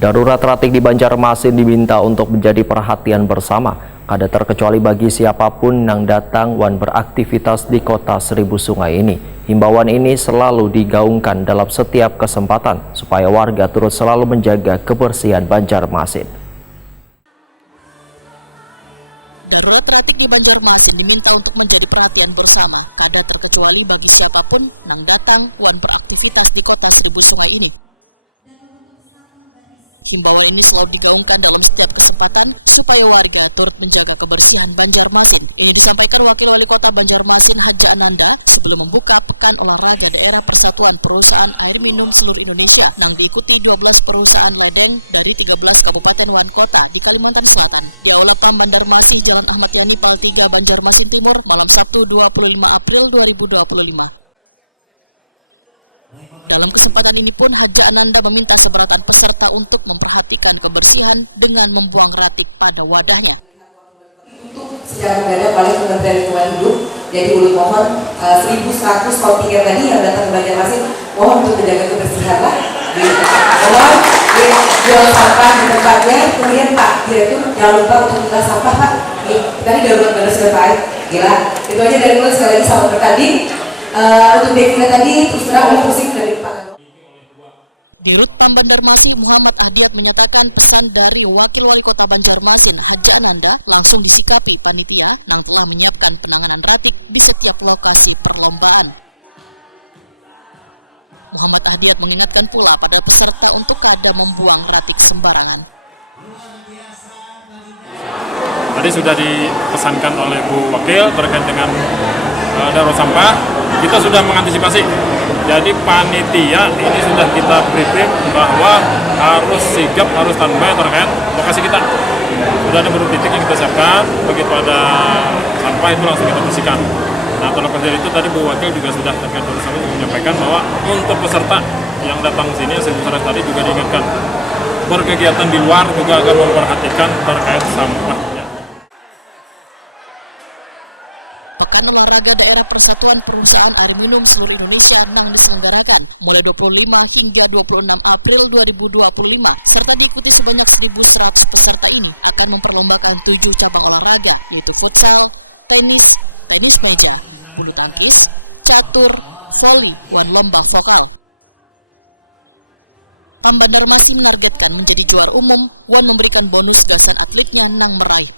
Darurat Ratik di Banjarmasin diminta untuk menjadi perhatian bersama, kada terkecuali bagi siapapun yang datang wan beraktivitas di kota Seribu Sungai ini. Himbauan ini selalu digaungkan dalam setiap kesempatan supaya warga turut selalu menjaga kebersihan Banjarmasin. Darurat Ratik di Banjarmasin diminta untuk menjadi perhatian bersama, kada terkecuali bagi siapapun yang datang wan beraktivitas di kota Seribu Sungai ini. Himbauan ini selalu digaungkan dalam setiap kesempatan supaya warga turut menjaga kebersihan Banjarmasin. Yang disampaikan Wakil Wali Kota Banjarmasin Haji Ananda sebelum membuka Pekan Olahraga Daerah Persatuan Perusahaan Air Minum Seluruh Indonesia yang diikuti 12 perusahaan ladang dari 13 kabupaten dan kota di Kalimantan Selatan. Di Aulakan Banjarmasin, Jalan Ahmad Yani, Pal 3, Banjarmasin Timur, malam Sabtu 25 April 2025. Dalam kesempatan ini pun, Haji Ananda meminta sebarkan peserta untuk memperhatikan kebersihan dengan membuang ratik pada wadahnya. Untuk secara mendadak oleh Kementerian Lingkungan Hidup, jadi Uli mohon 1.100 kontingen tadi yang datang ke Banjarmasin, mohon untuk menjaga kebersihan lah. Mohon jual sampah di tempatnya, kemudian Pak Direktur jangan lupa untuk kita sampah Pak. Tadi darurat benar sudah baik, gila. Itu aja dari mulai sekali lagi selamat bertanding. Untuk defile tadi terus terang oleh musik dari Pak Dirut Banjarmasin Muhammad Ahdiat menyatakan pesan dari Wakil Wali Kota Banjarmasin Haji Ananda langsung disikapi panitia yang telah menyiapkan penanganan ratik di setiap lokasi perlombaan. Muhammad Ahdiat mengingatkan pula pada peserta untuk tidak membuang ratik sembarangan. Tadi sudah dipesankan oleh Bu Wakil terkait dengan darurat sampah. Kita sudah mengantisipasi. Jadi panitia ini sudah kita briefing bahwa harus sigap, harus standby terkait lokasi kita. Sudah ada beberapa titik yang kita siapkan, begitu ada sampah itu langsung kita bersihkan. Nah, terlepas dari itu tadi Bu Wakil juga sudah terkait darurat sampah menyampaikan bahwa untuk peserta yang datang sini, peserta tadi juga diingatkan berkegiatan di luar juga akan memperhatikan terkait sampahnya. Pekan Olahraga Daerah Persatuan Perusahaan Air Minum Seluruh Indonesia yang diselenggarakan mulai 25 hingga 26 April 2025 serta diikuti sebanyak 1.100 peserta ini akan memperlombakan 7 cabang olahraga yaitu futsal, tenis meja, bulu tangkis, catur, voli, dan lomba vokal. Banjarmasin menargetkan menjadi juara umum dan memberikan bonus bagi atletnya yang meraih